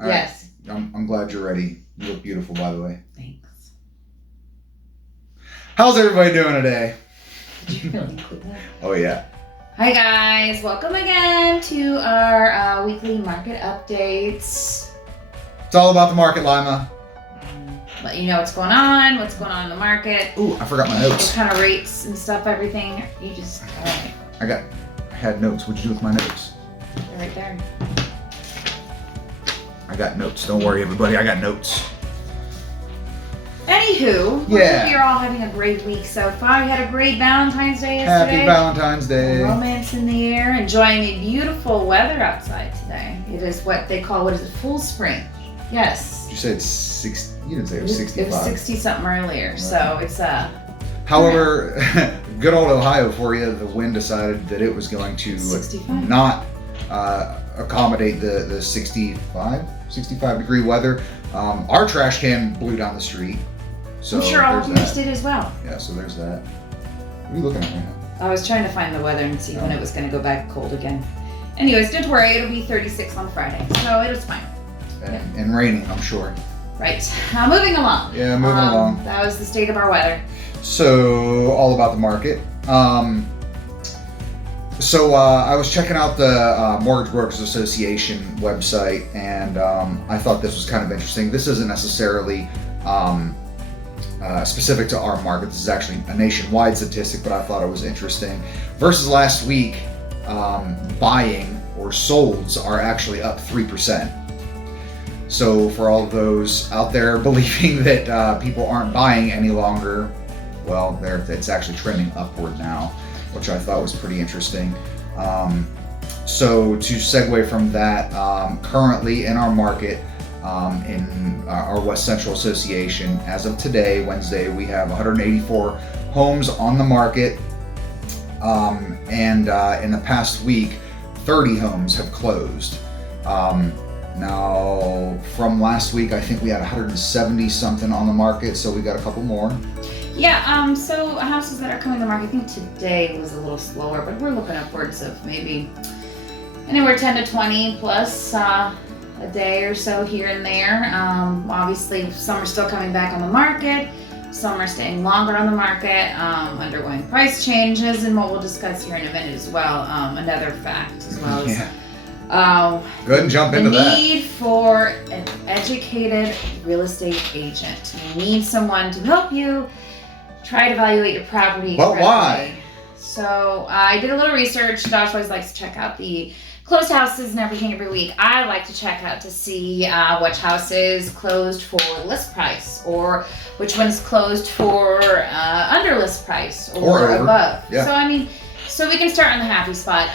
All right. Yes. I'm glad you're ready. You look beautiful, by the way. Thanks. How's everybody doing today? Did you really include that? Oh, yeah. Hi guys, welcome again to our weekly market updates. It's all about the market, Lima. Let you know what's going on in the market. Ooh, I forgot my notes. What kind of rates and stuff, everything. You just, all right. I had notes. What'd you do with my notes? They're right there. I got notes. Don't worry, everybody. I got notes. Anywho, Yeah. hope you're all having a great week so far. We had a great Valentine's Day yesterday. Happy Valentine's Day. Romance in the air, enjoying the beautiful weather outside today. It is what they call, full spring. Yes. Did you say it's 60? You didn't say it was 65. It was 60 something earlier, so it's However, good old Ohio for you, the wind decided that it was going to 65. not accommodate the 65 degree weather. Our trash can blew down the street. So I'm sure all of there's yours that. did as well. Yeah, so there's that. What are you looking at right now? I was trying to find the weather and see when it was going to go back cold again. Anyways, don't worry, it'll be 36 on Friday, so it was fine. And raining, I'm sure. Right. Moving along. Yeah, moving along. That was the state of our weather. So, all about the market. So I was checking out the Mortgage Brokers Association website, and I thought this was kind of interesting. This isn't necessarily specific to our market. This is actually a nationwide statistic, but I thought it was interesting. Versus last week, buying or solds are actually up 3%. So for all of those out there believing that people aren't buying any longer, well, it's actually trending upward now, which I thought was pretty interesting. So to segue from that, currently in our market, in our West Central Association, as of today, Wednesday, we have 184 homes on the market, and in the past week, 30 homes have closed. Now, from last week, I think we had 170 something on the market, so we got a couple more. Yeah, so houses that are coming to the market, I think today was a little slower, but we're looking upwards of maybe anywhere 10 to 20 plus a day or so here and there. Obviously, some are still coming back on the market, some are staying longer on the market, undergoing price changes, and what we'll discuss here in a minute as well, another fact as well as Go ahead and jump into that. The need for an educated real estate agent. You need someone to help you try to evaluate your property But correctly. why? So I did a little research. Josh always likes to check out the closed houses and everything every week. I like to check out to see which house is closed for list price, or which one's closed for under list price or above. Yeah. So we can start on the happy spot.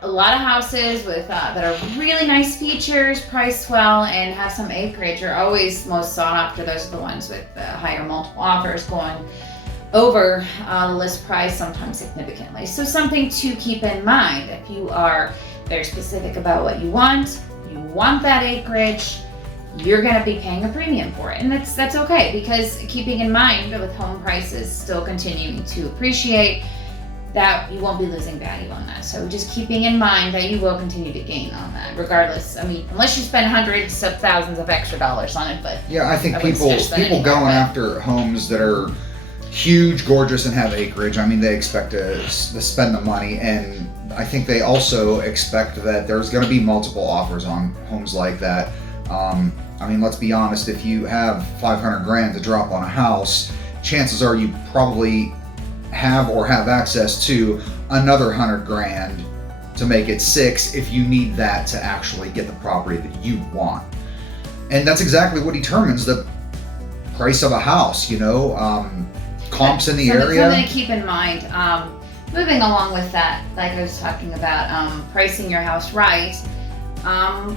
A lot of houses with that are really nice features, priced well, and have some acreage are always most sought after. Those are the ones with higher multiple offers going over the list price, sometimes significantly. So something to keep in mind if you are very specific about what you want that acreage, you're going to be paying a premium for it. And that's okay, because keeping in mind that with home prices still continuing to appreciate, that you won't be losing value on that. So just keeping in mind that you will continue to gain on that regardless. Unless you spend hundreds of thousands of extra dollars on it, but yeah, I think people going after homes that are huge, gorgeous, and have acreage, they expect to spend the money, and I think they also expect that there's going to be multiple offers on homes like that. Let's be honest, if you have $500,000 to drop on a house, chances are you probably have access to another $100,000 to make it $6 if you need that to actually get the property that you want. And that's exactly what determines the price of a house, comps in the area. Something to keep in mind. Moving along with that, like I was talking about, pricing your house right.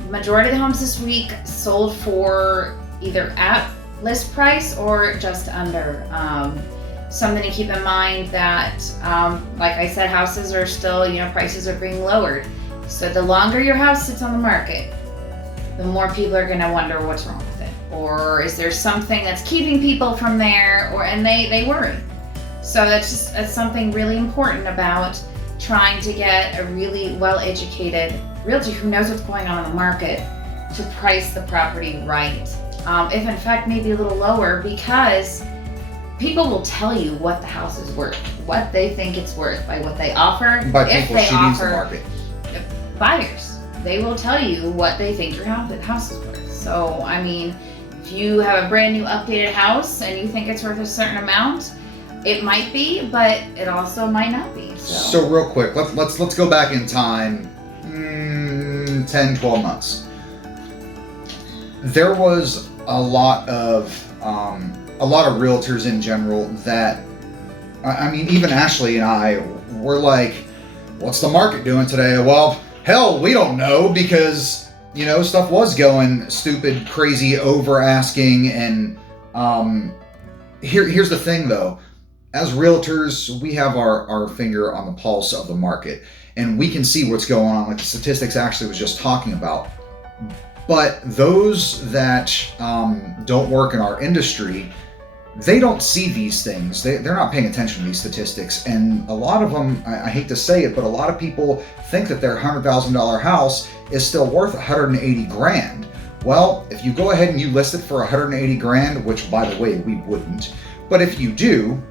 Majority of the homes this week sold for either at list price or just under. Something to keep in mind that, like I said, houses are still, prices are being lowered. So the longer your house sits on the market, the more people are going to wonder what's wrong with it. Or is there something that's keeping people from there, and they worry. So that's something really important about trying to get a really well-educated realtor who knows what's going on in the market to price the property right. If in fact maybe a little lower, because people will tell you what the house is worth, what they think it's worth by what they offer. By if people, they she means the offer market. buyers, they will tell you what they think your house is worth. So, I mean, if you have a brand new updated house and you think it's worth a certain amount, it might be, but it also might not be. So real quick, let's go back in time 10, 12 months. There was a lot of realtors in general that, I mean, even Ashleigh and I were like, what's the market doing today? Well, hell, we don't know, because, you know, stuff was going stupid, crazy, over asking. And here's the thing though. As realtors, we have our finger on the pulse of the market, and we can see what's going on, like the statistics Ashleigh was just talking about. But those that don't work in our industry, they don't see these things. They're not paying attention to these statistics. And a lot of them, I hate to say it, but a lot of people think that their $100,000 house is still worth $180,000. Well, if you go ahead and you list it for $180,000, which by the way, we wouldn't, but if you do,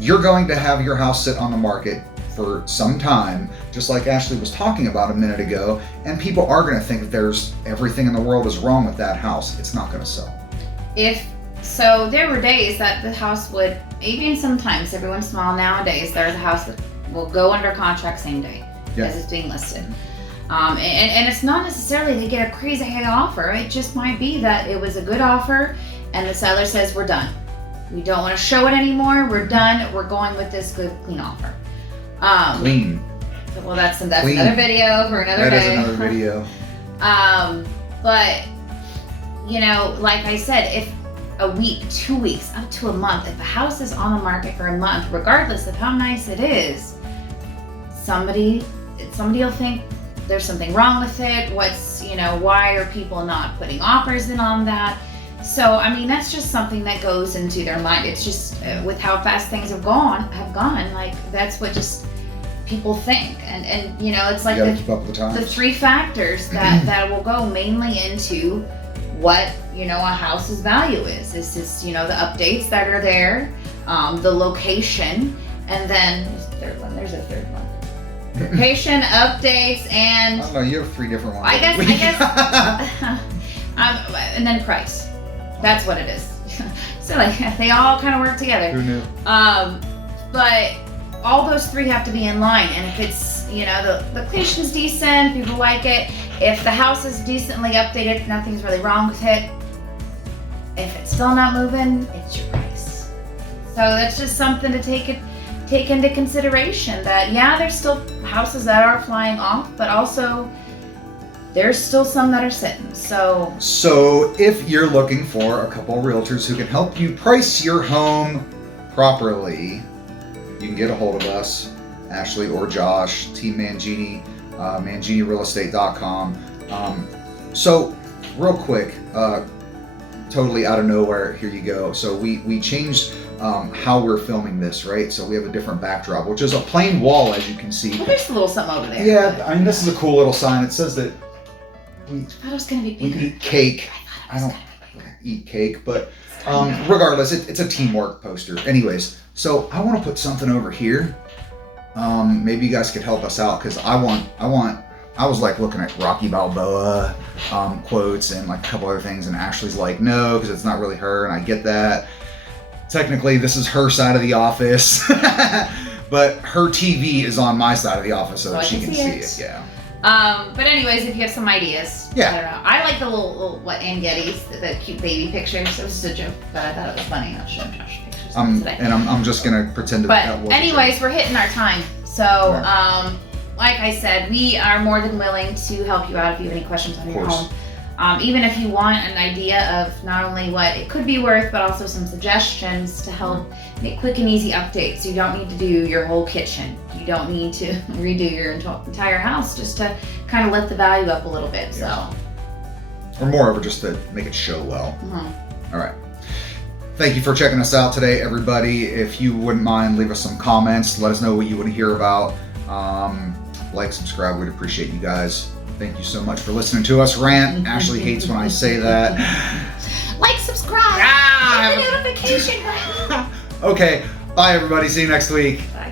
you're going to have your house sit on the market for some time, just like Ashleigh was talking about a minute ago, and people are going to think that there's everything in the world is wrong with that house. It's not going to sell. So there were days that the house would, even sometimes, every once in a while nowadays, there's a house that will go under contract same day as it's being listed. And it's not necessarily they get a crazy high offer. It just might be that it was a good offer and the seller says, we're done. We don't want to show it anymore. We're done. We're going with this good, clean offer. Clean. Well, that's another video for another day. That is another video. But, you know, like I said, if a week, 2 weeks, up to a month, if a house is on the market for a month, regardless of how nice it is, somebody will think there's something wrong with it. Why are people not putting offers in on that? So, I mean, that's just something that goes into their mind. It's just with how fast things have gone, like that's what just people think. And you know, it's like the three factors that will go mainly into what, you know, a house's value is. It's just, you know, the updates that are there, the location, and then there's a third one. Location, updates, and I don't know, you have three different ones. I guess and then price. That's what it is. So like they all kind of work together. Who knew? But all those three have to be in line. And if it's, you know, the location's decent, people like it. If the house is decently updated, nothing's really wrong with it. If it's still not moving, it's your price. So that's just something to take into consideration. That yeah, there's still houses that are flying off, but also there's still some that are sitting. So if you're looking for a couple of realtors who can help you price your home properly, you can get a hold of us, Ashleigh or Josh, Team Mangini, manginirealestate.com. So real quick, totally out of nowhere, here you go. So we changed how we're filming this, right? So we have a different backdrop, which is a plain wall, as you can see. Well, there's a little something over there. Yeah, I mean, this is a cool little sign. It says that I thought it was going to be bigger. we eat cake. I don't eat cake, but regardless, it's a teamwork poster. Anyways, so I want to put something over here. Maybe you guys could help us out, because I was like looking at Rocky Balboa quotes and like a couple other things, and Ashleigh's like, no, because it's not really her, and I get that. Technically, this is her side of the office, but her TV is on my side of the office so that she can see it. Yeah. But anyways, if you have some ideas, yeah. I don't know. I like the little Angetti's, the cute baby pictures. It was just a joke, but I thought it was funny. I'll show Josh pictures today. And I'm just gonna pretend that was. But anyways, we're hitting our time. So, like I said, we are more than willing to help you out if you have any questions on your home. Even if you want an idea of not only what it could be worth, but also some suggestions to help make quick and easy updates. You don't need to do your whole kitchen. You don't need to redo your entire house, just to kind of lift the value up a little bit. Yeah. Or moreover, just to make it show well. All right. Thank you for checking us out today, everybody. If you wouldn't mind, leave us some comments. Let us know what you want to hear about. Like, subscribe. We'd appreciate you guys. Thank you so much for listening to us rant. Ashleigh hates when I say that. Like, subscribe, hit the notification button. Okay, bye everybody. See you next week. Bye.